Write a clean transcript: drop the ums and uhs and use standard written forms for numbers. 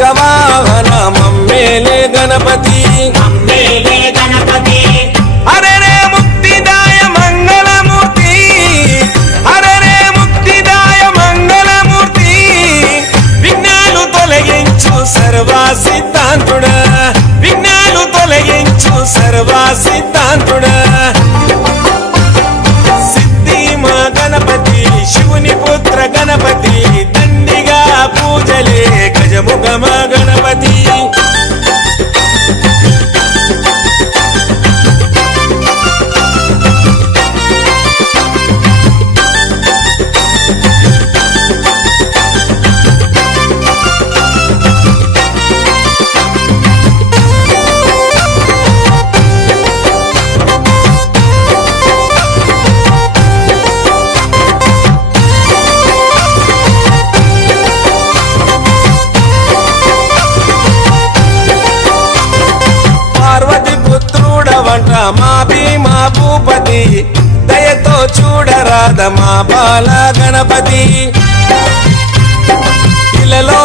వాహన మమ్మేలే గణపతి హరే రే ముక్తిదాయ మంగళమూర్తి హరే రే ముక్తిదాయ మంగళమూర్తి విఘ్నాలు తొలగించు సర్వ సిద్ధాంతుడా విఘ్నాలు తొలగించు సర్వ సిద్ధాంతుడా సిద్ధి మా గణపతి శివుని పుత్ర గణపతి దండిగా పూజలే గజముఖమ గణపతి వంట మా భీమా భూపతి దయతో చూడరాద మా బాల గణపతి ఇలలో